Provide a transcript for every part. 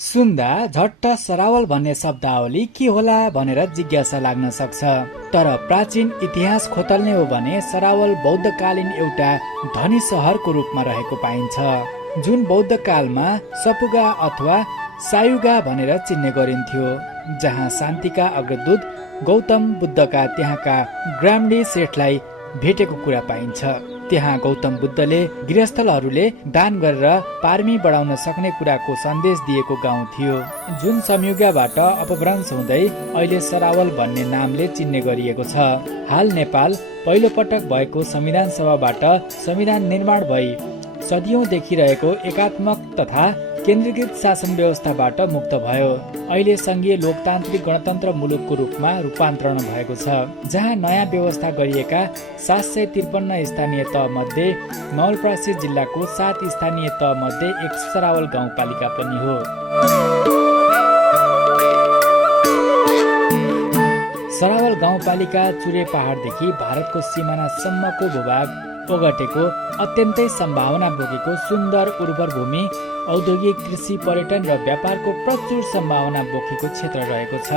सुन्दा झट्ट सरावल भन्ने शब्दावली के होला भनेर जिज्ञासा लाग्न सक्छ। तर प्राचीन इतिहास खोतल्ने हो भने सरावल बौद्धकालीन एउटा धनी सहरको रूपमा रहेको पाइन्छ, जुन बौद्ध कालमा सपुगा अथवा सायुगा भनेर चिन्ने गरिन्थ्यो, जहाँ शान्तिका अग्रदूत गौतम बुद्धका त्यहाँका ग्राम्डी सेठलाई भेटेको कुरा पाइन्छ। त्यहाँ गौतम बुद्धले गृहस्थलहरूले दान गरेर पारमी बढाउन सक्ने कुराको सन्देश दिएको गाउँ थियो, जुन संयुगबाट अपभ्रंश हुँदै अहिले सरावल भन्ने नामले चिन्ने गरिएको छ। हाल नेपाल पहिलो पटक भएको संविधान सभाबाट संविधान निर्माण भई सदियौं देखिरहेको एकात्मक तथा केन्द्रीकृत शासन व्यवस्थाबाट मुक्त भयो। अहिले संघीय लोकतान्त्रिक गणतन्त्र मुलुकको रूपमा रूपान्तरण भएको छ, जहाँ नयाँ व्यवस्था गरिएका 753 स्थानीय तह मध्ये नवलपरासी जिल्लाको 7 स्थानीय तह मध्ये एक सरावल गाउँपालिका पनि हो। सरावल गाउँपालिका चुरे पहाडदेखि भारतको सिमानासम्मको भूभाग ओगटेको अत्यन्तै सम्भावना बोकेको सुन्दर उर्वर भूमि, औद्योगिक, कृषि, पर्यटन र व्यापारको प्रचुर सम्भावना बोकेको क्षेत्र रहेको छ।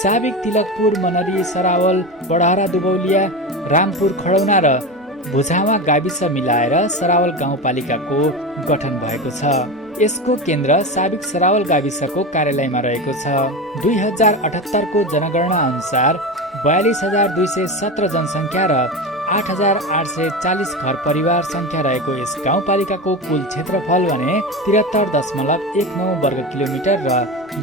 साबिक तिलकपुर, मनरी, सरावल, बडहरा, दुबौलिया, रामपुर, खडौना र भुझावा गाविस मिलाएर सरावल गाउँपालिकाको गठन भएको छ। यसको केन्द्र साबिक सरावल गाविसको कार्यालयमा रहेको छ। 2078 को जनगणना अनुसार 42,217 जनसङ्ख्या र 8,840 घर परिवार संख्या रहेको यस गाउँपालिकाको कुल क्षेत्रफल भने 73.19 वर्ग किलोमिटर र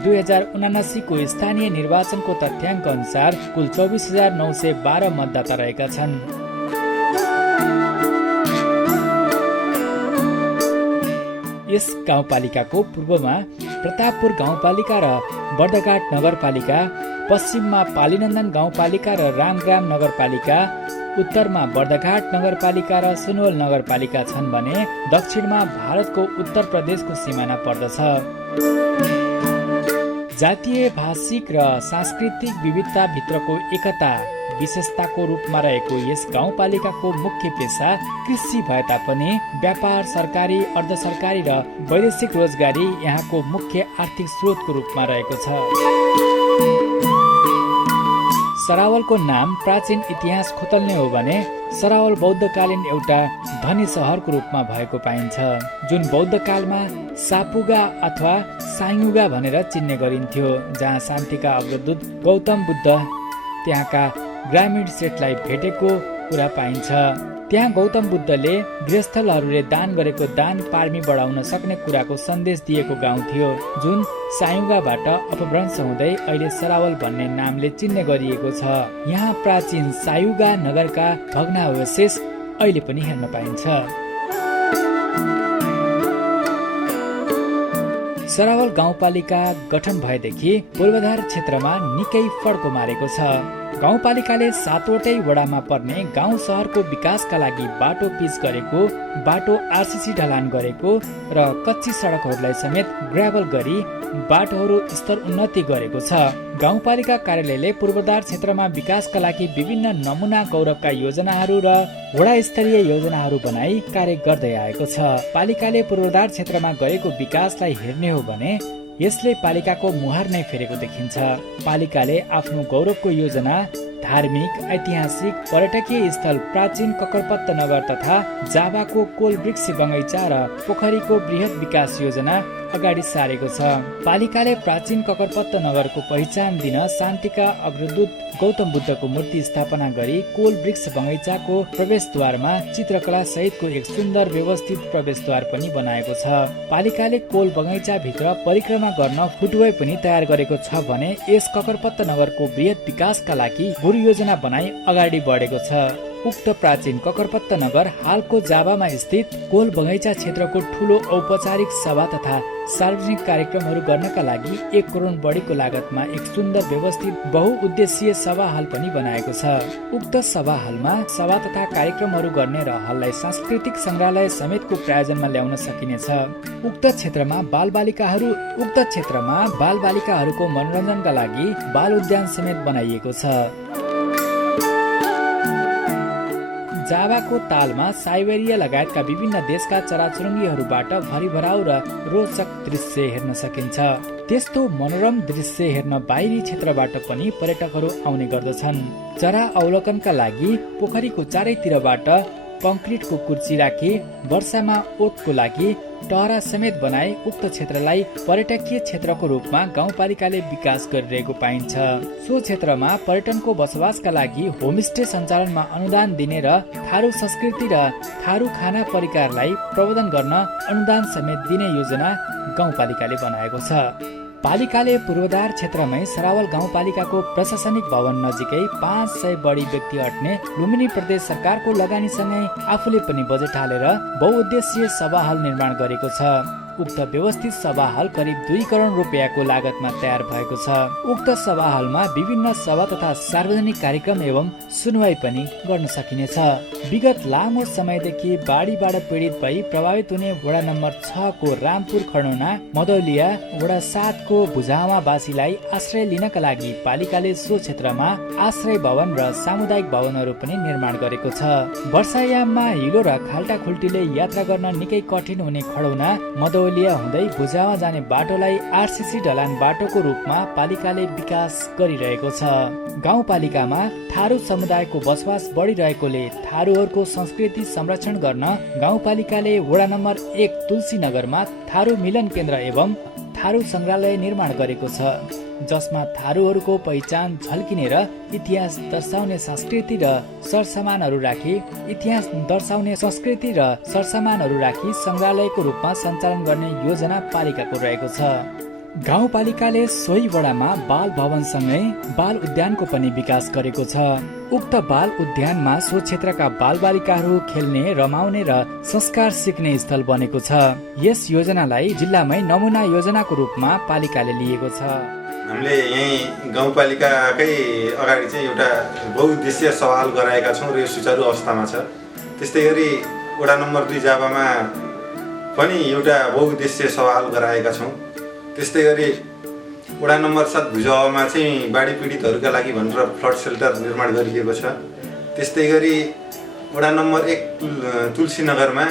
2079 को स्थानीय निर्वाचनको तथ्याङ्क अनुसार कुल 24,912 मतदाता रहेका छन्। यस गाउँपालिकाको पूर्वमा प्रतापपुर गाउँपालिका र बर्दघाट नगरपालिका, पश्चिममा पालीनन्दन गाउँपालिका र रामग्राम नगरपालिका, उत्तरमा बर्दघाट नगरपालिका र सुनवल नगरपालिका छन् भने दक्षिणमा भारतको उत्तर प्रदेशको सिमाना पर्दछ। जातीय, भाषिक र सांस्कृतिक विविधता भित्रको एकता विशेषताको रूपमा रहेको यस गाउँपालिकाको मुख्य पेशा कृषि भए तापनि व्यापार, सरकारी, अर्ध सरकारी र वैदेशिक रोजगारी यहाँको मुख्य आर्थिक स्रोतको रूपमा रहेको छ। सरावलको नाम प्राचीन इतिहास खोतल्ने हो भने सरावल बौद्धकालीन एउटा धनी सहरको रूपमा भएको पाइन्छ, जुन बौद्ध कालमा सापुगा अथवा सायुगा भनेर चिन्ने गरिन्थ्यो, जहाँ शान्तिका अग्रदूत गौतम बुद्ध त्यहाँका ग्रामीण सेठलाई भेटेको कुरा पाइन्छ। त्यहाँ गौतम बुद्धले गृहस्थलहरूले दान गरेको दान पारमी बढाउन सक्ने कुराको सन्देश दिएको गाउँ थियो, जुन सायुगाबाट अपभ्रंश हुँदै अहिले सरावल भन्ने नामले चिन्ने गरिएको छ। यहाँ प्राचीन सायुगा नगरका भग्नावशेष अहिले पनि हेर्न पाइन्छ। सरावल गाउँपालिका गठन भएदेखि पूर्वाधार क्षेत्रमा निकै फड्को मारेको छ। गाउँपालिकाले 7वटै वडामा पर्ने गाउँ सहरको विकासका लागि बाटो पिच गरेको, बाटो आरसीसी ढलान गरेको र कच्ची सडकहरूलाई समेत ग्राभल गरी बाटोहरू स्तर उन्नति गरेको छ। गाउँपालिका कार्यालयले पूर्वाधार क्षेत्रमा विकासका लागि विभिन्न नमुना गौरवका योजनाहरू र वडा स्तरीय योजनाहरू बनाई कार्य गर्दै आएको छ। पालिकाले पूर्वाधार क्षेत्रमा गरेको विकासलाई हेर्ने हो भने यसले पालिकाको मुहार नै फेरेको देखिन्छ। पालिकाले आफ्नो गौरवको योजना धार्मिक, ऐतिहासिक, पर्यटकीय स्थल प्राचीन ककरपत्त नगर तथा जावाको कोल वृक्ष बगैँचा र पोखरीको बृहत विकास योजना अगाडि सारेको छ। पालिकाले प्राचीन ककरपत्त नगरको पहिचान दिन शान्तिका अग्रदूत गौतम बुद्धको मूर्ति स्थापना गरी कोल वृक्ष बगैँचाको प्रवेशद्वारमा चित्रकला सहितको एक सुन्दर व्यवस्थित प्रवेशद्वार पनि बनाएको छ। पालिकाले कोल बगैँचा भित्र परिक्रमा गर्न फुटवे पनि तयार गरेको छ भने यस ककरपत्त नगरको बृहत विकासका लागि गुरु योजना बनाई अगाडि बढेको छ। उक्त प्राचीन ककरपत्त नगर हालको जावामा स्थित कोल बगैँचा क्षेत्रको ठूलो औपचारिक सभा तथा सार्वजनिक कार्यक्रमहरू गर्नका लागि 1 करोड बढीको लागतमा एक सुन्दर व्यवस्थित बहुउद्देश्यीय सभा हल पनि बनाएको छ। उक्त सभा हलमा सभा तथा कार्यक्रमहरू गर्ने र हललाई सांस्कृतिक संग्रहालय समेतको प्रायोजनमा ल्याउन सकिनेछ। उक्त क्षेत्रमा बालबालिकाहरूको मनोरञ्जनका लागि बाल उद्यान समेत बनाइएको छ। जावाको तालमा साइबेरिया लगायतका विभिन्न देशका चराचुरुङ्गीहरूबाट भरिभराउ र रोचक दृश्य हेर्न सकिन्छ। त्यस्तो मनोरम दृश्य हेर्न बाहिरी क्षेत्रबाट पनि पर्यटकहरू आउने गर्दछन्। चरा अवलोकनका लागि पोखरीको चारैतिरबाट कङ्क्रिटको कुर्सी राखी वर्षामा ओतको लागि टहरा समेत बनाए उक्त क्षेत्रलाई पर्यटकीय क्षेत्रको रूपमा गाउँपालिकाले विकास गरिरहेको पाइन्छ। सो क्षेत्रमा पर्यटनको बसोबासका लागि होमस्टे सञ्चालनमा अनुदान दिने र थारू संस्कृति र थारू खाना परिकारलाई प्रवर्धन गर्न अनुदान समेत दिने योजना गाउँपालिकाले बनाएको छ। पालिकाले पूर्वाधार क्षेत्रमै सरावल गाउँपालिकाको प्रशासनिक भवन नजिकै 500 बढी व्यक्ति अट्ने लुम्बिनी प्रदेश सरकारको लगानीसँगै आफूले पनि बजेट हालेर बहुउद्देश्यीय सभा हल निर्माण गरेको छ। उक्त व्यवस्थित सभा हल करिब 2 करोड रुपियाँको लागतमा तयार भएको छ। उक्त सभा हलमा विभिन्न सभा तथा सार्वजनिक कार्यक्रम एवं सुनवाई पनि गर्न सकिनेछ। विगत लामो समयदेखि बाढीबाट पीडित भई प्रभावित हुने वडा नम्बर 6 को रामपुर खडौना मदौलिया, वडा 7 को भुजावासीलाई आश्रय लिनका लागि पालिकाले सो क्षेत्रमा आश्रय भवन र सामुदायिक भवनहरू पनि निर्माण गरेको छ। वर्षायाममा हिलो र खाल्टा खुल्टीले यात्रा गर्न निकै कठिन हुने खडौना मदौलिया हुँदै भुजावा जाने बाटोलाई आरसीसी ढलान बाटोको रूपमा पालिकाले विकास गरिरहेको छ। गाउँपालिकामा थारू समुदायको बसोबास बढिरहेकोले थारूहरूको संस्कृति संरक्षण गर्न गाउँपालिकाले वडा नम्बर 1 तुलसी नगरमा थारू मिलन केन्द्र एवं थारू संग्रहालय निर्माण गरेको छ, जसमा थारूहरूको पहिचान झल्किने र इतिहास दर्शाउने संस्कृति र सरसामानहरू राखी संग्रहालयको रूपमा सञ्चालन गर्ने योजना पालिकाको रहेको छ। गाउँपालिकाले सोही वडामा बाल भवनसँगै बाल उद्यानको पनि विकास गरेको छ। उक्त बाल उद्यानमा सो क्षेत्रका बालबालिकाहरू खेल्ने, रमाउने र संस्कार सिक्ने स्थल बनेको छ। यस योजनालाई जिल्लामै नमुना योजनाको रूपमा पालिकाले लिएको छ। हामीले यही गाउँपालिकाकै अगाडि चाहिँ एउटा बहुउद्देश्यीय सभा हल गराएका छौँ र यो सुचारू अवस्थामा छ। त्यस्तै गरी वडा नम्बर 2 जावामा पनि एउटा बहुउद्देश्यीय सभा हल गराएका छौँ। त्यस्तै गरी वडा नम्बर 7 भुजावामा चाहिँ बाढी पीडितहरूका लागि भनेर फ्लड सेल्टर निर्माण गरिएको छ। त्यस्तै गरी वडा नम्बर 1 तुलसी नगरमा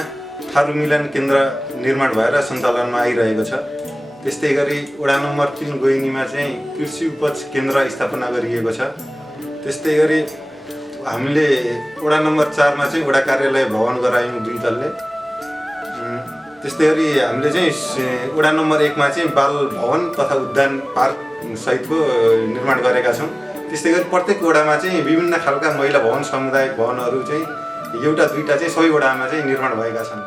थारू मिलन केन्द्र निर्माण भएर सञ्चालनमा आइरहेको छ। त्यस्तै गरी वडा नम्बर 3 गोइनीमा चाहिँ कृषि उपज केन्द्र स्थापना गरिएको छ। त्यस्तै गरी हामीले वडा नम्बर 4 मा चाहिँ वडा कार्यालय भवन गरायौँ 2 तल्ले। त्यस्तै गरी हामीले चाहिँ वडा नम्बर 1 मा चाहिँ बाल भवन तथा उद्यान पार्क सहितको निर्माण गरेका छौँ। त्यस्तै गरी प्रत्येक वडामा चाहिँ विभिन्न खालका महिला भवन, सामुदायिक भवनहरू चाहिँ एउटा दुईटा चाहिँ सबै वडामा चाहिँ निर्माण भएका छन्।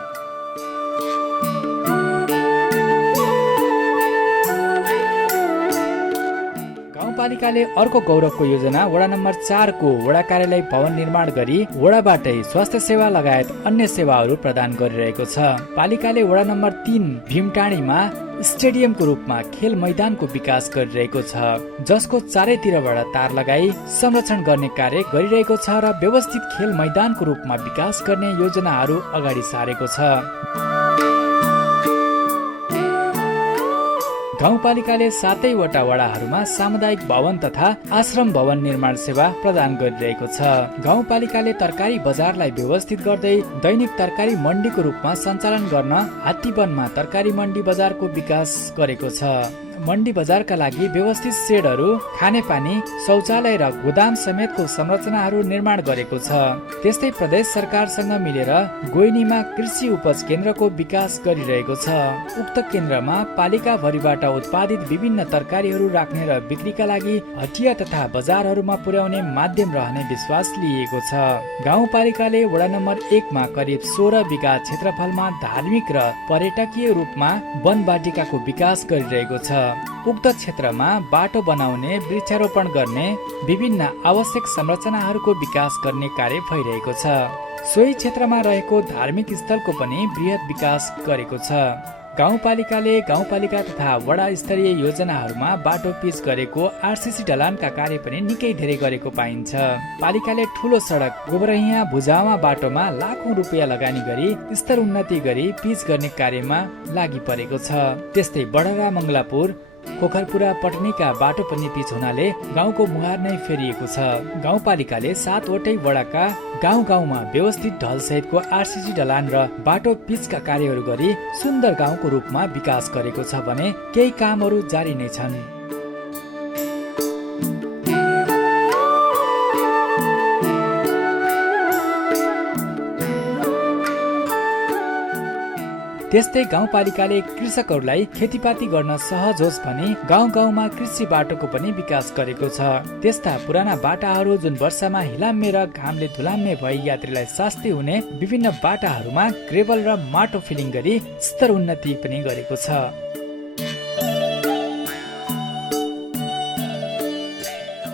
पालिकाले अर्को गौरवको योजना वडा नम्बर 4 को वडा कार्यालय भवन निर्माण गरी वडाबाटै स्वास्थ्य सेवा लगायत अन्य सेवाहरू प्रदान गरिरहेको छ। पालिकाले वडा नम्बर 3 भीमटाँडीमा स्टेडियमको रूपमा खेल मैदानको विकास गरिरहेको छ, जसको चारैतिरबाट तार लगाई संरक्षण गर्ने कार्य गरिरहेको छ र व्यवस्थित खेल मैदानको रूपमा विकास गर्ने योजनाहरू अगाडि सारेको छ। गाउँपालिकाले 7 वटा वडाहरूमा सामुदायिक भवन तथा आश्रम भवन निर्माण सेवा प्रदान गरिरहेको छ। गाउँपालिकाले तरकारी बजारलाई व्यवस्थित गर्दै दैनिक तरकारी मण्डीको रूपमा सञ्चालन गर्न हात्तीवनमा तरकारी मण्डी बजारको विकास गरेको छ। मण्डी बजारका लागि व्यवस्थित सेडहरू, खानेपानी, शौचालय र गोदाम समेतको संरचनाहरू निर्माण गरेको छ। त्यस्तै प्रदेश सरकारसँग मिलेर गोइनीमा कृषि उपज केन्द्रको विकास गरिरहेको छ। उक्त केन्द्रमा पालिका भरिबाट उत्पादित विभिन्न तरकारीहरू राख्ने र बिक्रीका लागि हटिया तथा बजारहरूमा पुर्याउने माध्यम रहने विश्वास लिएको छ। गाउँपालिकाले वडा नम्बर 1 मा करिब 16 बिघा क्षेत्रफलमा धार्मिक र पर्यटकीय रूपमा वन बाटिकाको विकास गरिरहेको छ। उक्त क्षेत्रमा बाटो बनाउने, वृक्षारोपण गर्ने, विभिन्न आवश्यक संरचनाहरूको विकास गर्ने कार्य भइरहेको छ। सोही क्षेत्रमा रहेको धार्मिक स्थलको पनि बृहत विकास गरेको छ। गाउँपालिकाले गाउँपालिका तथा वडा स्तरीय योजनाहरूमा बाटो पिच गरेको, आरसीसी ढलानका कार्य पनि निकै धेरै गरेको पाइन्छ। पालिकाले ठूलो सडक गोबरहिया भुजावा बाटोमा लाखौं रुपियाँ लगानी गरी स्तर उन्नति गरी पिच गर्ने कार्यमा लागि परेको छ। त्यस्तै बडरा मंगलापुर पोखरपुरा पटनीका बाटो पनि पिच हुनाले गाउँको मुहार नै फेरिएको छ। गाउँपालिकाले 7 वटै वडाका गाउँ-गाउँमा व्यवस्थित ढलसहितको आरसीसी ढलान र बाटो पिचका कार्यहरू गरी सुन्दर गाउँको रूपमा विकास गरेको छ भने केही कामहरू जारी नै छन्। त्यस्तै गाउँपालिकाले कृषकहरूलाई खेतीपाती गर्न सहज होस् भनी गाउँ-गाउँमा कृषि बाटोको पनि विकास गरेको छ। त्यस्ता पुराना बाटाहरू जुन वर्षामा हिलाम्मे र घामले धुलाम्मे भई यात्रीलाई शास्ति हुने विभिन्न बाटाहरूमा ग्रेभल र माटो फिलिङ गरी स्तर उन्नति पनि गरेको छ।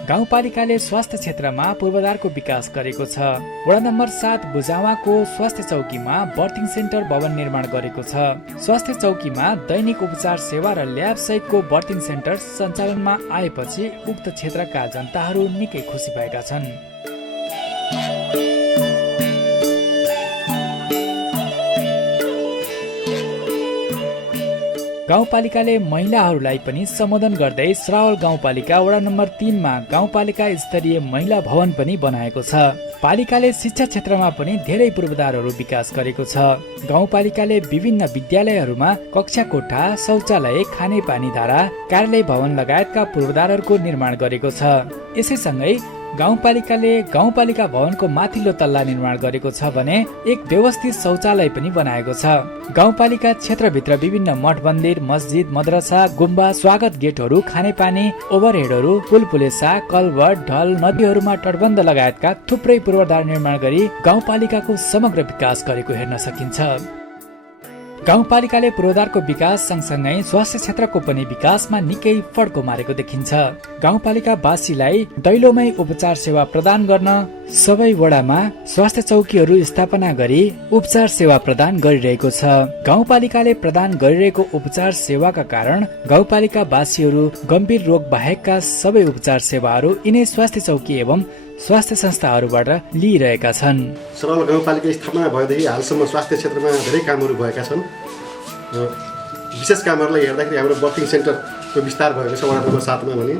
गाउँपालिकाले स्वास्थ्य क्षेत्रमा पूर्वाधारको विकास गरेको छ। वडा नम्बर 7 बुझावाको स्वास्थ्य चौकीमा बर्थिङ सेन्टर भवन निर्माण गरेको छ। स्वास्थ्य चौकीमा दैनिक उपचार सेवा र ल्याब सहितको बर्थिङ सेन्टर सञ्चालनमा आएपछि उक्त क्षेत्रका जनताहरू निकै खुसी भएका छन्। गाउँपालिकाले महिलाहरूलाई पनि सम्बोधन गर्दै श्रावल गाउँपालिका वडा नम्बर 3 मा गाउँपालिका स्तरीय महिला भवन पनि बनाएको छ। पालिकाले शिक्षा क्षेत्रमा पनि धेरै पूर्वाधारहरू विकास गरेको छ। गाउँपालिकाले विभिन्न विद्यालयहरूमा कक्षा कोठा, शौचालय, खानेपानी धारा, कार्यालय भवन लगायतका पूर्वाधारहरूको निर्माण गरेको छ। यसैसँगै गाउँपालिकाले गाउँपालिका भवनको माथिल्लो तल्ला निर्माण गरेको छ भने एक व्यवस्थित शौचालय पनि बनाएको छ। गाउँपालिका क्षेत्रभित्र विभिन्न मठ मन्दिर, मस्जिद, मद्रसा, गुम्बा, स्वागत गेटहरू, खानेपानी, ओभरहेडहरू, पुलपुलेसा, कलभट, ढल, नदीहरूमा तटबन्ध लगायतका थुप्रै पूर्वाधार निर्माण गरी गाउँपालिकाको समग्र विकास गरेको हेर्न सकिन्छ। गाउँपालिकाले पूर्वाधारको विकास सँगसँगै स्वास्थ्य क्षेत्रको पनि विकासमा निकै फड्को मारेको देखिन्छ। गाउँपालिकावासीलाई दैलोमै उपचार सेवा प्रदान गर्न सबै वडामा स्वास्थ्य चौकीहरू स्थापना गरी उपचार सेवा प्रदान गरिरहेको छ। गाउँपालिकाले प्रदान गरिरहेको उपचार सेवाका कारण गाउँपालिकावासीहरू गम्भीर रोग बाहेकका सबै उपचार सेवाहरू यिनै स्वास्थ्य चौकी एवं स्वास्थ्य संस्थाहरूबाट लिइरहेका छन्। श्रावल गाउँपालिका स्थापना भएदेखि हालसम्म स्वास्थ्य क्षेत्रमा धेरै कामहरू भएका छन्। विशेष कामहरूलाई हेर्दाखेरि हाम्रो बर्थिङ सेन्टरको विस्तार भएको छ वडा नम्बर 7 मा भने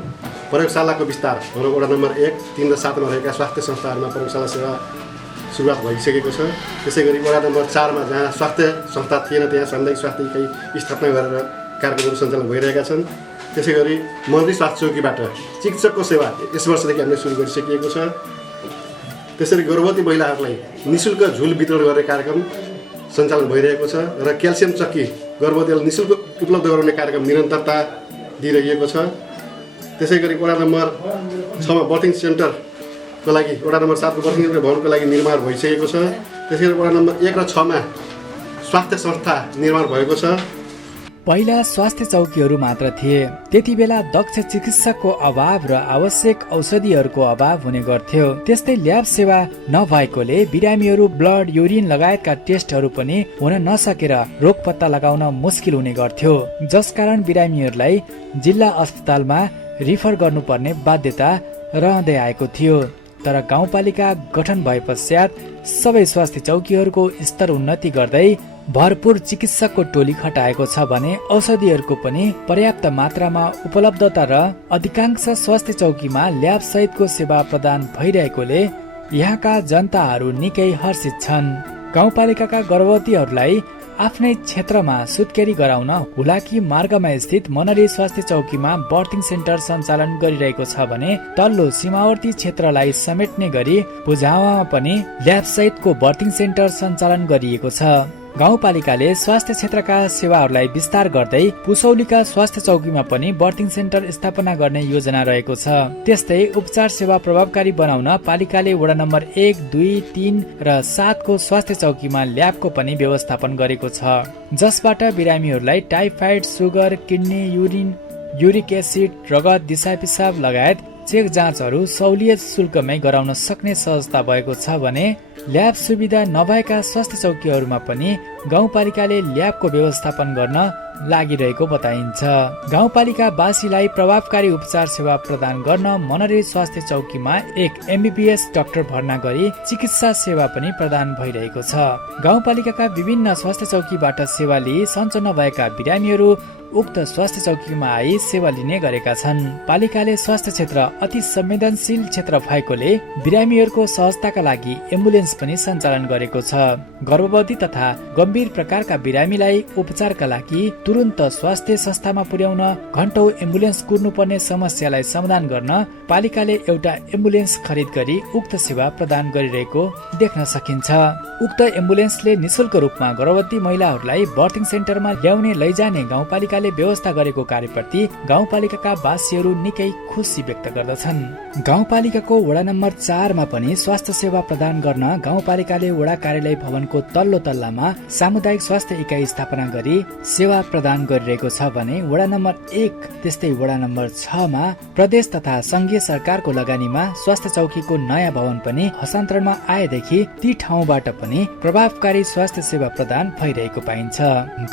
प्रयोगशालाको विस्तार हाम्रो वडा नम्बर 1, 3 र 7 मा रहेका स्वास्थ्य संस्थाहरूमा प्रयोगशाला सेवा सुरुवात भइसकेको छ। त्यसै गरी वडा नम्बर 4 मा जहाँ स्वास्थ्य संस्था थिएन त्यहाँ सामुदायिक स्वास्थ्य इकाइ स्थापना गरेर कार्यक्रमहरू सञ्चालन भइरहेका छन्। त्यसै गरी मन्त्री स्वास्थ्य चौकीबाट चिकित्सकको सेवा यस वर्षदेखि हामीले सुरु गरिसकिएको छ। त्यसरी गर्भवती महिलाहरूलाई निःशुल्क झुल वितरण गर्ने कार्यक्रम सञ्चालन भइरहेको छ र क्याल्सियम चक्की गर्भवतीहरूलाई निःशुल्क उपलब्ध गराउने कार्यक्रम निरन्तरता दिइरहेको छ। त्यसै गरी वडा नम्बर 6 मा बर्थिङ सेन्टरको लागि वडा नम्बर 7 को बर्थिङ सेन्टर भवनको लागि निर्माण भइसकेको छ। त्यसै गरी वडा नम्बर 1 र 6 मा स्वास्थ्य संस्था निर्माण भएको छ। पहिला स्वास्थ्य चौकीहरू मात्र थिए। त्यति बेला दक्ष चिकित्सकको अभाव र आवश्यक औषधिहरूको अभाव हुने गर्थ्यो। त्यस्तै ल्याब सेवा नभएकोले बिरामीहरू ब्लड, युरिन लगायतका टेस्टहरू पनि हुन नसकेर रोग पत्ता लगाउन मुस्किल हुने गर्थ्यो, जसकारण बिरामीहरूलाई जिल्ला अस्पतालमा रिफर गर्नुपर्ने बाध्यता रहँदै आएको थियो। तर गाउँपालिका गठन भए पश्चात सबै स्वास्थ्य चौकीहरूको स्तर उन्नति गर्दै भरपूर चिकित्सकको टोली खटाएको छ भने औषधिहरूको पनि पर्याप्त मात्रामा उपलब्धता र अधिकांश स्वास्थ्य चौकीमा ल्याब सहितको सेवा प्रदान भइरहेकोले यहाँका जनताहरू निकै हर्षित छन्। गाउँपालिकाका गर्भवतीहरूलाई आफ्नै क्षेत्रमा सुत्केरी गराउन हुलाकी मार्गमा स्थित मनरी स्वास्थ्य चौकीमा बर्थिङ सेन्टर सञ्चालन गरिरहेको छ भने तल्लो सीमावर्ती क्षेत्रलाई समेट्ने गरी बुझावामा पनि ल्याब सहितको बर्थिङ सेन्टर सञ्चालन गरिएको छ। गाउँपालिकाले स्वास्थ्य क्षेत्रका सेवाहरूलाई विस्तार गर्दै पुसौलीका स्वास्थ्य चौकीमा पनि बर्थिङ सेन्टर स्थापना गर्ने योजना रहेको छ। त्यस्तै उपचार सेवा प्रभावकारी बनाउन पालिकाले वडा नम्बर 1, 2, 3 र 7 को स्वास्थ्य चौकीमा ल्याबको पनि व्यवस्थापन गरेको छ, जसबाट बिरामीहरूलाई typhoid, sugar, kidney, urine, uric acid, रगत, दिशा पिसाब लगायत चेक जाँचहरू सहुलियत शुल्कमै गराउन सक्ने सहजता भएको छ भने ल्याब सुविधा नभएका स्वास्थ्य चौकीहरूमा पनि गाउँपालिकाले ल्याबको व्यवस्थापन गर्न लागिरहेको बताइन्छ। गाउँपालिकावासीलाई प्रभावकारी उपचार सेवा प्रदान गर्न मनरे स्वास्थ्य चौकीमा एक MBBS डाक्टर भर्ना गरी चिकित्सा सेवा पनि प्रदान भइरहेको छ। गाउँपालिकाका विभिन्न स्वास्थ्य चौकीबाट सेवा लिई सञ्चो नभएका बिरामीहरू उक्त स्वास्थ्य चौकीमा आई सेवा लिने गरेका छन्। पालिकाले स्वास्थ्य क्षेत्र अति संवेदनशील क्षेत्र भएकोले बिरामीहरूको सहजताका लागि एम्बुलेन्स पनि सञ्चालन गरेको छ। गर्भवती तथा गम्भीर प्रकारका बिरामीलाई उपचारका लागि तुरुन्त स्वास्थ्य संस्थामा पुर्याउन घण्टौं एम्बुलेन्स कुर्नुपर्ने समस्यालाई समाधान गर्न पालिकाले एउटा एम्बुलेन्स खरिद गरी उक्त सेवा प्रदान गरिरहेको देख्न सकिन्छ। उक्त एम्बुलेन्सले निशुल्क रूपमा गर्भवती महिलाहरूलाई बर्थिङ सेन्टरमा ल्याउने लैजाने गाउँपालिकाले व्यवस्था गरेको कार्यप्रति गाउँपालिकाका वासीहरू निकै खुसी व्यक्त गर्दछन्। गाउँपालिकाको वडा नम्बर 4 मा पनि स्वास्थ्य सेवा प्रदान गर्न गाउँपालिकाले वडा कार्यालय भवनको तल्लो तल्लामा सामुदायिक स्वास्थ्य इकाइ स्थापना गरी सेवा प्रदान गरिरहेको छ भने वडा नम्बर 1 त्यस्तै वडा नम्बर 6 मा प्रदेश तथा संघीय सरकारको लगानीमा स्वास्थ्य चौकीको नयाँ भवन पनि हस्तान्तरणमा आएदेखि ती ठाउँबाट पनि प्रभावकारी स्वास्थ्य सेवा प्रदान भइरहेको पाइन्छ।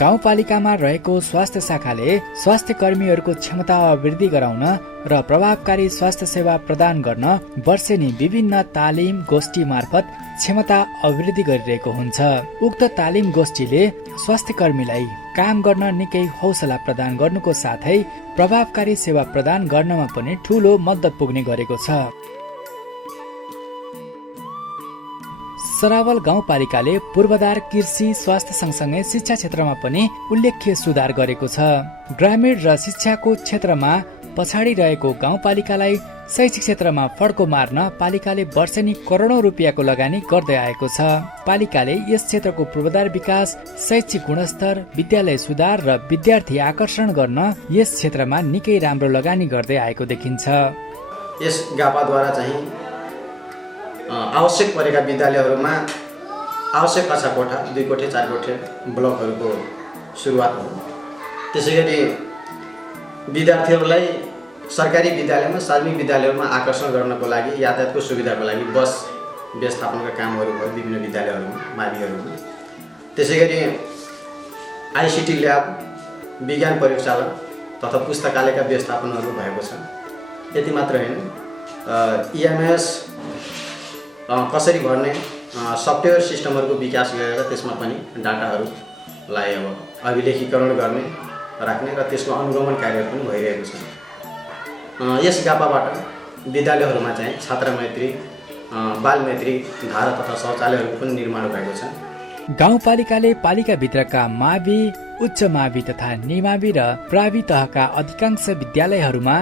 गाउँपालिकामा रहेको स्वास्थ्य शाखाले स्वास्थ्य कर्मीहरूको क्षमता वृद्धि गराउन र प्रभावकारी स्वास्थ्य सेवा प्रदान गर्न वर्षेनी विभिन्न तालिम गोष्ठी मार्फत क्षमता अभिवृद्धि गरिरहेको हुन्छ। उक्त तालिम गोष्ठीले स्वास्थ्य कर्मीलाई काम गर्न निकै हौसला प्रदान गर्नुको साथै प्रभावकारी सेवा प्रदान गर्नमा पनि ठूलो मद्दत पुग्ने गरेको छ। सरावल गाउँपालिकाले पूर्वाधार कृषि स्वास्थ्य सँगसँगै शिक्षा क्षेत्रमा पनि उल्लेख्य सुधार गरेको छ। ग्रामीण र शिक्षाको क्षेत्रमा पछाडि रहेको गाउँपालिकालाई शैक्षिक क्षेत्रमा फड्को मार्न पालिकाले वर्षेनी करोडौं रुपियाँको लगानी गर्दै आएको छ। पालिकाले यस क्षेत्रको पूर्वाधार विकास, शैक्षिक गुणस्तर, विद्यालय सुधार र विद्यार्थी आकर्षण गर्न यस क्षेत्रमा निकै राम्रो लगानी गर्दै आएको देखिन्छ। यस गापाद्वारा चाहिँ आवश्यक परेका विद्यालयहरूमा आवश्यक कक्षा कोठा 2 कोठे 4 कोठे ब्लकहरूको सुरुवात हो। त्यसै गरी विद्यार्थीहरूलाई सरकारी विद्यालयमा सार्वजनिक विद्यालयहरूमा आकर्षण गर्नको लागि यातायातको सुविधाको लागि बस व्यवस्थापनका कामहरू भयो विभिन्न विद्यालयहरूमा माविहरूमा। त्यसै गरी आइसिटी ल्याब, विज्ञान प्रयोगशाला तथा पुस्तकालयका व्यवस्थापनहरू भएको छ। यति मात्र होइन, इएमएस कसरी भर्ने सफ्टवेयर सिस्टमहरूको विकास गरेर त्यसमा पनि डाटाहरूलाई अब अभिलेखीकरण गर्ने राख्ने र त्यसको अनुगमन कार्य पनि भइरहेको छ। यस गापाबाट विद्यालयहरूमा चाहिँ छात्रमैत्री, बालमैत्री धारा तथा शौचालयहरू पनि निर्माण भएको छ। गाउँपालिकाले पालिकाभित्रका मावि, उच्च मावि तथा निमावि र प्रावि तहका अधिकांश विद्यालयहरूमा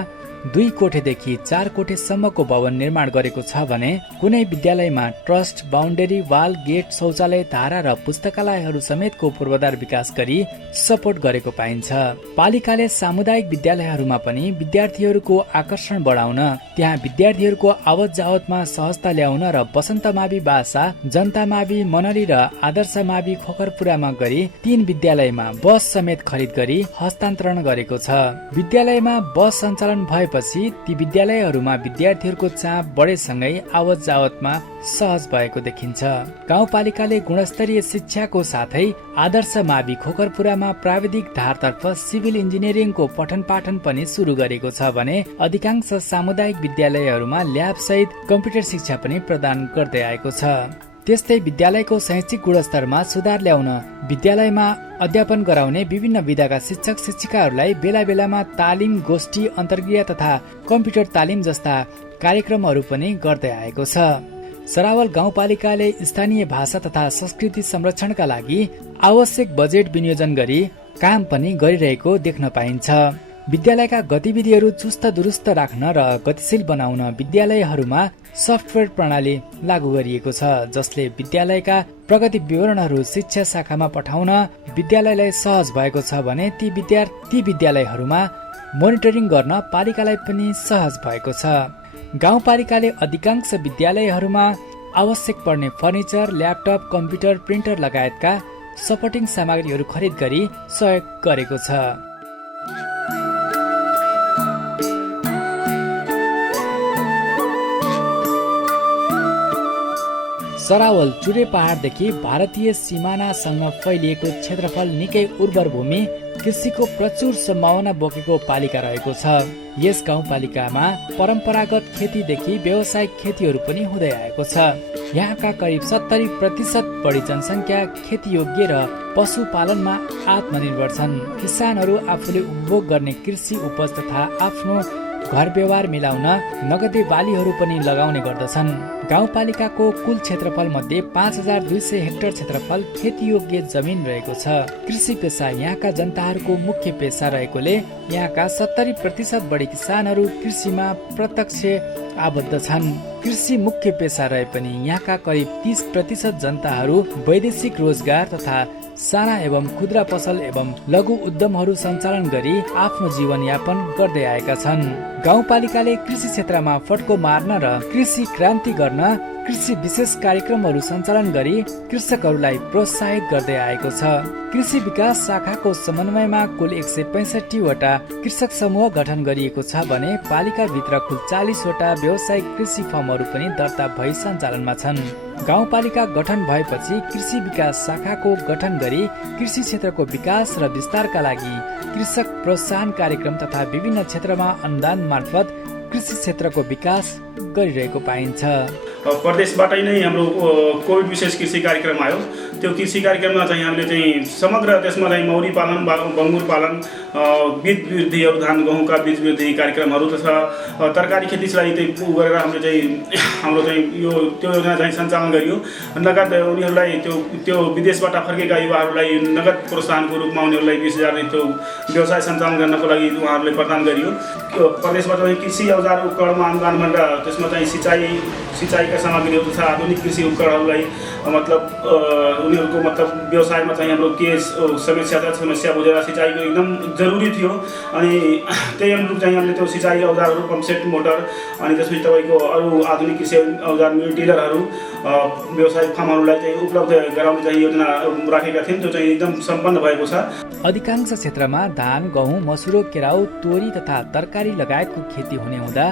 2 कोठेदेखि 4 कोठेसम्मको भवन निर्माण गरेको छ भने कुनै विद्यालयमा ट्रस्ट, बाउन्डरी वाल, गेट, शौचालय, धारा र पुस्तकालयहरू समेतको पूर्वाधार विकास गरी सपोर्ट गरेको पाइन्छ। पालिकाले सामुदायिक विद्यालयहरूमा पनि विद्यार्थीहरूको आकर्षण बढाउन, त्यहाँ विद्यार्थीहरूको आवत जावतमा सहजता ल्याउन र बसन्त मावि बासा, जनता मावि मनरी र आदर्श मावि खोकरपुरामा गरी 3 विद्यालयमा बस समेत खरिद गरी हस्तान्तरण गरेको छ। विद्यालयमा बस सञ्चालन भएपछि ती विद्यालयहरूमा विद्यार्थीहरूको चाप बढेसँगै आवत जावतमा सहज भएको देखिन्छ। गाउँपालिकाले गुणस्तरीय शिक्षाको साथै आदर्श मावि खोकरपुरामा प्राविधिक धारतर्फ सिभिल इन्जिनियरिङको पठन पाठन पनि सुरु गरेको छ भने अधिकांश सामुदायिक विद्यालयहरूमा ल्याब सहित कम्प्युटर शिक्षा पनि प्रदान गर्दै आएको छ। त्यस्तै विद्यालयको शैक्षिक गुणस्तरमा सुधार ल्याउन विद्यालयमा अध्यापन गराउने विभिन्न विधाका शिक्षक शिक्षिकाहरूलाई बेला बेलामा तालिम गोष्ठी, अन्तर्क्रिया तथा कम्प्युटर तालिम जस्ता कार्यक्रमहरू पनि गर्दै आएको छ। सरावल गाउँपालिकाले स्थानीय भाषा तथा संस्कृति संरक्षणका लागि आवश्यक बजेट विनियोजन गरी काम पनि गरिरहेको देख्न पाइन्छ। विद्यालयका गतिविधिहरू चुस्त दुरुस्त राख्न र गतिशील बनाउन विद्यालयहरूमा सफ्टवेयर प्रणाली लागू गरिएको छ, जसले विद्यालयका प्रगति विवरणहरू शिक्षा शाखामा पठाउन विद्यालयलाई सहज भएको छ भने ती विद्यालयहरूमा मोनिटरिङ गर्न पालिकालाई पनि सहज भएको छ। गाउँपालिकाले अधिकांश विद्यालयहरूमा आवश्यक पर्ने फर्निचर, ल्यापटप, कम्प्युटर, प्रिन्टर लगायतका सपोर्टिङ सामग्रीहरू खरिद गरी सहयोग गरेको छ। सरावल चुरे पहाडदेखि भारतीय सिमानासँग फैलिएको क्षेत्रफल निकै उर्वर भूमि, कृषिको प्रचुर सम्भावना बोकेको पालिका रहेको छ। यस गाउँपालिकामा परम्परागत खेतीदेखि व्यावसायिक खेतीहरू पनि हुँदै आएको छ। यहाँका करिब 70% बढी जनसङ्ख्या खेतीयोग्य र पशुपालनमा आत्मनिर्भर छन्। किसानहरू आफूले उपभोग गर्ने कृषि उपज तथा आफ्नो घर व्यवहार मिलाउन नगदे बालीहरू पनि लगाउने गर्दछन्। गाउँपालिकाको कुल क्षेत्रफल मध्ये 5200 हेक्टर क्षेत्रफल खेतीयोग्य जमिन रहेको छ। कृषि पेसा यहाँका जनताहरूको मुख्य पेसा रहेकोले यहाँका 70% बढी किसानहरू कृषिमा प्रत्यक्ष आबद्ध छन्। कृषि मुख्य पेसा रहे पनि यहाँका करिब 30% जनताहरू वैदेशिक रोजगार तथा साना एवं खुद्रा पसल एवं लघु उद्यमहरू सञ्चालन गरी आफ्नो जीवनयापन गर्दै आएका छन्। गाउँपालिकाले कृषि क्षेत्रमा फड्को मार्न र कृषि क्रान्ति गर्न कृषि विशेष कार्यक्रमहरू सञ्चालन गरी कृषकहरूलाई प्रोत्साहित गर्दै आएको छ। कृषि विकास शाखाको समन्वयमा कुल 165 वटा कृषक समूह गठन गरिएको छ भने पालिकाभित्र कुल 40 वटा व्यावसायिक कृषि फर्महरू पनि दर्ता भई सञ्चालनमा छन्। गाउँपालिका गठन भएपछि कृषि विकास शाखाको गठन गरी कृषि क्षेत्रको विकास र विस्तारका लागि कृषक प्रोत्साहन कार्यक्रम तथा विभिन्न क्षेत्रमा अनुदान मार्फत कृषि क्षेत्रको विकास गरिरहेको पाइन्छ। प्रदेशबाटै नै हाम्रो कोभिड विशेष कृषि कार्यक्रम आयो। त्यो कृषि कार्यक्रममा चाहिँ हामीले चाहिँ समग्र देशमा चाहिँ मौरी पालन, बङ्गुर पालन, बीज वृद्धिहरू, धान गहुँका बीज वृद्धि कार्यक्रमहरू तथा तरकारी खेतीलाई चाहिँ गरेर हाम्रो चाहिँ यो त्यो योजना चाहिँ सञ्चालन गरियो। नगद उनीहरूलाई त्यो विदेशबाट फर्केका युवाहरूलाई नगद प्रोत्साहनको रूपमा उनीहरूलाई 20,000 त्यो व्यवसाय सञ्चालन गर्नको लागि उहाँहरूले प्रदान गरियो। प्रदेशबाट चाहिँ कृषि औजार उपकरणमा अनुदान भनेर त्यसमा चाहिँ सिँचाइका सामग्रीहरू तथा आधुनिक कृषि उपकरणहरूलाई मतलब उनीहरूको मतलब व्यवसायमा चाहिँ हाम्रो के समस्या बुझेर सिँचाइको एकदम जरुरी थियो। अनि त्यही अनुरूप चाहिँ हामीले त्यो सिँचाइ औजारहरू, पम्पसेट, मोटर अनि त्यसपछि तपाईँको अरू आधुनिक कृषि औजार मिल टिलरहरू व्यवसायिक फार्महरूलाई चाहिँ उपलब्ध गराउने चाहिँ योजना राखेका थियौँ। त्यो चाहिँ एकदम सम्पन्न भएको छ। अधिकांश क्षेत्रमा धान, गहुँ, मसुरो, केराउ, तोरी तथा तरकारी लगायतको खेती हुने हुँदा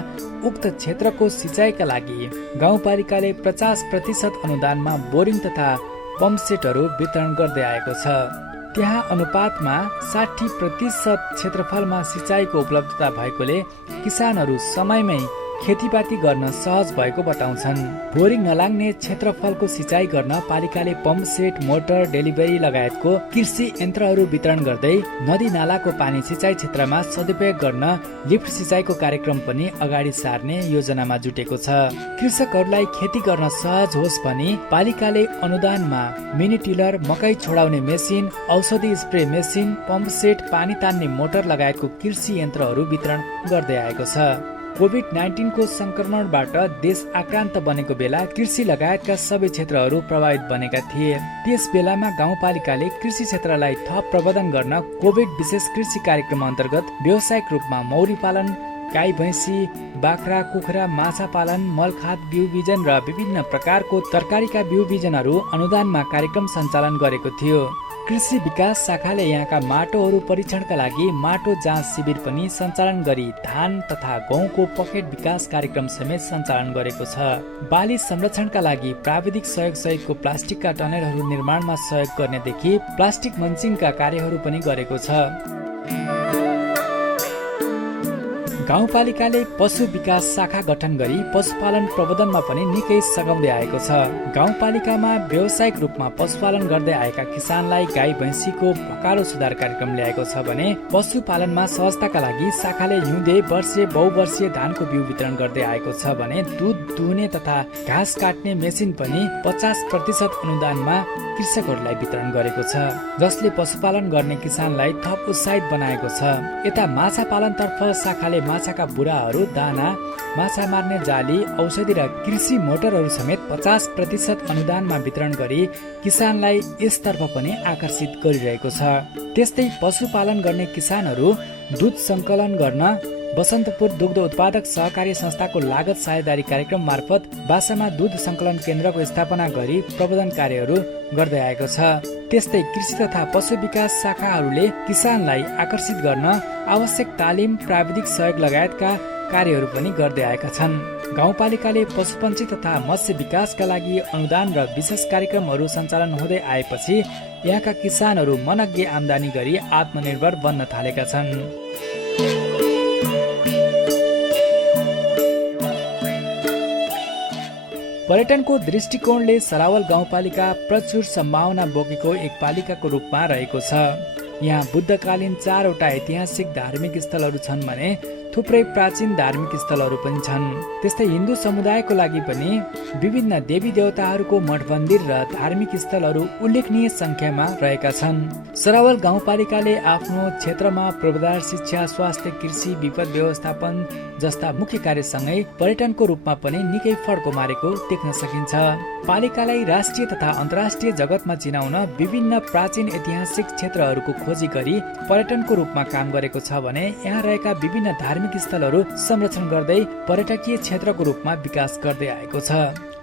उक्त क्षेत्रको सिँचाइका लागि गाउँपालिकाले 50% अनुदानमा बोरिङ तथा पम्पसेटहरू वितरण गर्दै आएको छ। त्यहाँ अनुपातमा 60% क्षेत्रफलमा सिँचाइको उपलब्धता भएकोले किसानहरू समयमै खेतीपाती गर्न सहज भएको बताउँछन्। बोरिङ नलाग्ने क्षेत्रफलको सिँचाइ गर्न पालिकाले पम्प सेट, मोटर, डेलिभरी लगायतको कृषि यन्त्रहरू वितरण गर्दै नदी नालाको पानी सिँचाइ क्षेत्रमा सदुपयोग गर्न लिफ्ट सिँचाइको कार्यक्रम पनि अगाडि सार्ने योजनामा जुटेको छ। कृषकहरूलाई खेती गर्न सहज होस् भनी पालिकाले अनुदानमा मिनी टिलर, मकै छोडाउने मेसिन, औषधि स्प्रे मेसिन, पम्प सेट, पानी तान्ने मोटर लगायतको कृषि यन्त्रहरू वितरण गर्दै आएको छ। कोभिड-19 को संक्रमणबाट देश आक्रान्त बनेको बेला कृषि लगायतका सबै क्षेत्रहरू प्रभावित बनेका थिए। त्यस बेलामा गाउँपालिकाले कृषि क्षेत्रलाई थप प्रबन्धन गर्न कोभिड विशेष कृषि कार्यक्रम अन्तर्गत व्यावसायिक रूपमा मौरी पालन, गाई भैँसी, बाख्रा, कुखुरा, माछा पालन, मलखाद बिउ बिजन र विभिन्न प्रकारको तरकारीका बिउ बिजनहरू अनुदानमा कार्यक्रम सञ्चालन गरेको थियो। कृषि विकास शाखाले यहाँका माटोहरू परीक्षणका लागि माटो जाँच शिविर पनि सञ्चालन गरी धान तथा गहुँको पकेट विकास कार्यक्रम समेत सञ्चालन गरेको छ। बाली संरक्षणका लागि प्राविधिक सहयोग सहितको प्लास्टिकका टनेलहरू निर्माणमा सहयोग गर्नेदेखि प्लास्टिक मल्चिङका कार्यहरू पनि गरेको छ। गाउँपालिकाले पशु विकास शाखा गठन गरी पशुपालन प्रबन्धनमा पनि निकै सघाउँदै आएको छ। गाउँपालिकामा व्यावसायिक रूपमा पशुपालन गर्दै आएका किसानलाई गाई भैँसीको भकालो सुधार कार्यक्रम ल्याएको छ भने पशुपालनमा सहजताका लागि शाखाले हिउँदे, वर्षे, बहुवर्षीय धानको बिउ वितरण गर्दै आएको छ भने दुध दुहुने तथा घाँस काट्ने मेसिन पनि 50% अनुदानमा कृषकहरूलाई वितरण गरेको छ, जसले पशुपालन गर्ने किसानलाई थप उत्साहित बनाएको छ। यता माछा पालनतर्फ शाखाले माछाका बुराहरू, दाना, माछा मार्ने जाली, औषधि र कृषि मोटरहरू समेत 50% अनुदानमा वितरण गरी किसानलाई यसतर्फ पनि आकर्षित गरिरहेको छ। त्यस्तै पशुपालन गर्ने किसानहरू दुध सङ्कलन गर्न बसन्तपुर दुग्ध उत्पादक सहकारी संस्थाको लागत साझेदारी कार्यक्रम मार्फत बासामा दुध सङ्कलन केन्द्रको स्थापना गरी प्रबन्धन कार्यहरू गर्दै आएको छ। त्यस्तै कृषि तथा पशु विकास शाखाहरूले किसानलाई आकर्षित गर्न आवश्यक तालिम, प्राविधिक सहयोग लगायतका कार्यहरू पनि गर्दै आएका छन्। गाउँपालिकाले पशुपन्छी तथा मत्स्य विकासका लागि अनुदान र विशेष कार्यक्रमहरू सञ्चालन हुँदै आएपछि यहाँका किसानहरू मनग्गे आम्दानी गरी आत्मनिर्भर बन्न थालेका छन्। पर्यटनको दृष्टिकोणले सरावल गाउँपालिका प्रचुर सम्भावना बोकेको एक पालिकाको रूपमा रहेको छ। यहाँ बुद्धकालीन 4वटा ऐतिहासिक धार्मिक स्थलहरू छन् भने थुप्रै प्राचीन धार्मिक स्थलहरू पनि छन्। त्यस्तै हिन्दू समुदायको लागि पनि विभिन्न देवी देवताहरूको मठ मन्दिर र धार्मिक स्थलहरू उल्लेखनीय संख्यामा रहेका छन्। सरावल गाउँपालिकाले आफ्नो क्षेत्रमा पूर्वाधार शिक्षा, स्वास्थ्य, कृषि, विपद व्यवस्थापन जस्ता मुख्य कार्यसँगै पर्यटनको रूपमा पनि निकै फड्को मारेको देख्न सकिन्छ। पालिकालाई राष्ट्रिय तथा अन्तर्राष्ट्रिय जगतमा चिनाउन विभिन्न प्राचीन ऐतिहासिक क्षेत्रहरूको खोजी गरी पर्यटनको रूपमा काम गरेको छ भने यहाँ रहेका विभिन्न धार्मिक स्थलहरू संरक्षण गर्दै पर्यटकीय क्षेत्रको रूपमा विकास गर्दै आएको छ।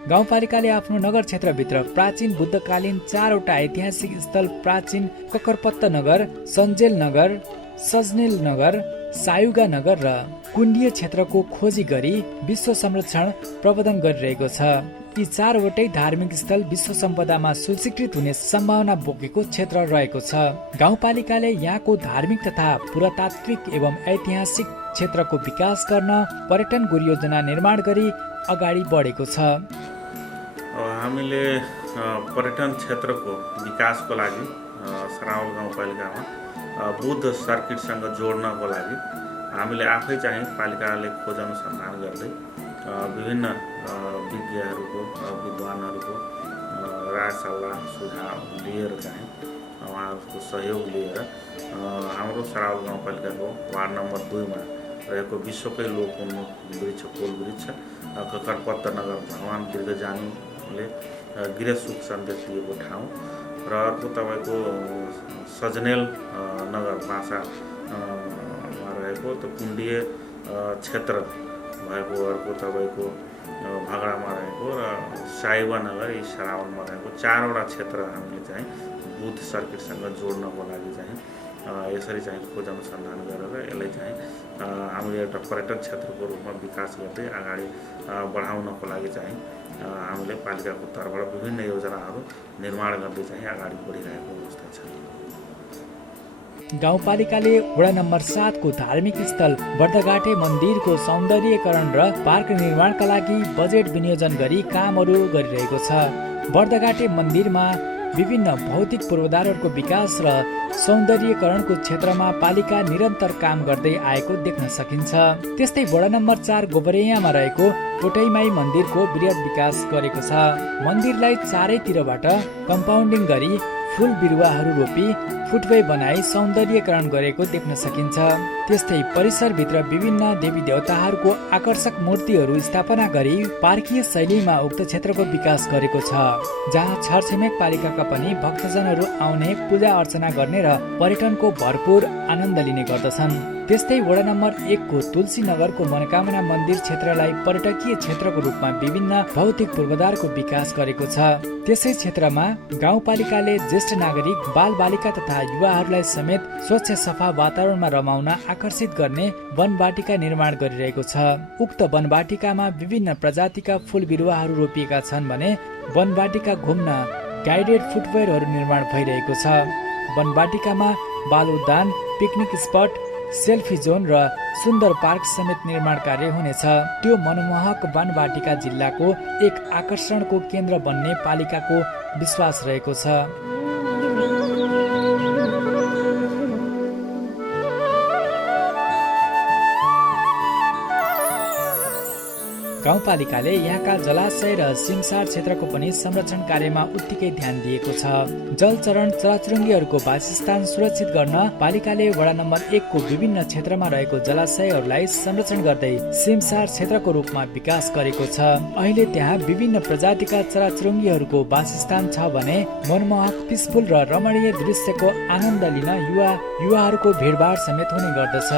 गाउँपालिकाले आफ्नो नगर क्षेत्रभित्र प्राचीन बुद्धकालीन 4वटा ऐतिहासिक स्थल प्राचीन ककरपत्त नगर, सञ्जेल नगर, सजनेल नगर, सायुगा नगर र कुण्डीय क्षेत्रको खोजी गरी विश्व संरक्षण प्रबन्धन गरिरहेको छ। यी 4वटै धार्मिक स्थल विश्व सम्पदामा सूचीकृत हुने सम्भावना बोकेको क्षेत्र रहेको छ। गाउँपालिकाले यहाँको धार्मिक तथा पुरातात्विक एवं ऐतिहासिक क्षेत्रको विकास गर्न पर्यटन गुरुयोजना निर्माण गरी अगाडि बढेको छ। हामीले पर्यटन क्षेत्रको विकासको लागि सरावल गाउँपालिकामा बुद्ध सर्किटसँग जोड्नको लागि हामीले आफै चाहिँ पालिकाले खोज अनुसन्धान गर्दै विभिन्न विज्ञहरूको विद्वानहरूको राय सल्लाह सुझाव लिएर चाहिँ उहाँहरूको सहयोग लिएर हाम्रो सरावल गाउँपालिकाको वार्ड नम्बर 2मा रहेको विश्वकै लोकोन्मुख वृक्ष कोल वृक्ष ककरपत्त नगर भगवान दीर्घजानुले गृह सुख सन्देश दिएको ठाउँ र अर्को तपाईँको सजनेल नगर बाँसामा रहेको त कुण्डीय क्षेत्र भएको अर्को तपाईँको भगडामा रहेको र सायुवा नगर यी सरावलमा रहेको 4वटा क्षेत्र हामीले चाहिँ बुद्ध सर्किटसँग जोड्नको लागि चाहिँ यसरी चाहिँ खोज अनुसन्धान गरेर यसलाई चाहिँ हामीले एउटा पर्यटन क्षेत्रको रूपमा विकास गर्दै अगाडि बढाउनको लागि चाहिँ हामीले पालिकाको तर्फबाट विभिन्न योजनाहरू निर्माण गर्दै चाहिँ अगाडि बढिरहेको अवस्था छ। गाउँपालिकाले वडा नम्बर 7 को धार्मिक स्थल बर्दघाटे मन्दिरको सौन्दर्यीकरण र पार्क निर्माणका लागि बजेट विनियोजन गरी कामहरू गरिरहेको छ। बर्दघाटे मन्दिरमा विभिन्न भौतिक पूर्वाधारहरूको विकास र सौन्दर्यीकरणको क्षेत्रमा पालिका निरन्तर काम गर्दै आएको देख्न सकिन्छ। त्यस्तै वडा नम्बर 4 गोबरैयामा रहेको टोटैमाई मन्दिरको वृहत विकास गरेको छ। मन्दिरलाई चारैतिरबाट कम्पाउन्डिङ गरी फुल बिरुवाहरू रोपी फुटवे बनाई सौन्दर्यीकरण गरेको देख्न सकिन्छ। त्यस्तै परिसरभित्र विभिन्न देवी देवताहरूको आकर्षक मूर्तिहरू स्थापना गरी पार्कीय शैलीमा उक्त क्षेत्रको विकास गरेको छ, जहाँ छरछिमेक पालिकाका पनि भक्तजनहरू आउने पूजा अर्चना गर्ने र पर्यटनको भरपूर आनन्द लिने गर्दछन्। त्यस्तै वडा नम्बर 1 को तुलसी नगरको मनोकामना मन्दिर क्षेत्रलाई पर्यटकीय क्षेत्रको रूपमा विभिन्न भौतिक पूर्वाधारको विकास गरेको छ। त्यसै क्षेत्रमा गाउँपालिकाले ज्येष्ठ नागरिक, बाल बालिका तथा युवाहरूलाई समेत स्वच्छ सफा वातावरणमा रमाउन आकर्षित गर्ने वनवाटिका निर्माण गरिरहेको छ। उक्त वनवाटिकामा विभिन्न प्रजातिका फूल बिरुवाहरू रोपिएका छन् भने वनवाटिका घुम्न गाइडेड फुटवेयरहरू निर्माण भइरहेको छ। वनवाटिकामा बाल उद्यान, पिकनिक स्पट, सेल्फी जोन र सुन्दर पार्क समेत निर्माण कार्य हुनेछ। त्यो मनमोहक वनवाटिका जिल्लाको एक आकर्षणको केन्द्र बन्ने पालिकाको विश्वास रहेको छ। गाउँपालिकाले यहाँका जलाशय र सिमसार क्षेत्रको पनि संरक्षण कार्यमा उत्तिकै ध्यान दिएको छ। जलचरण चराचुरुङ्गीहरूको वासस्थान सुरक्षित गर्न पालिकाले वडा नम्बर 1 को विभिन्न क्षेत्रमा रहेको जलाशयहरूलाई संरक्षण गर्दै सिमसार क्षेत्रको रूपमा विकास गरेको छ। अहिले त्यहाँ विभिन्न प्रजातिका चराचुरुङ्गीहरूको वासस्थान छ भने मनमोहक, पिसफुल र रमणीय दृश्यको आनन्द लिन युवाहरूको भिडभाड समेत हुने गर्दछ।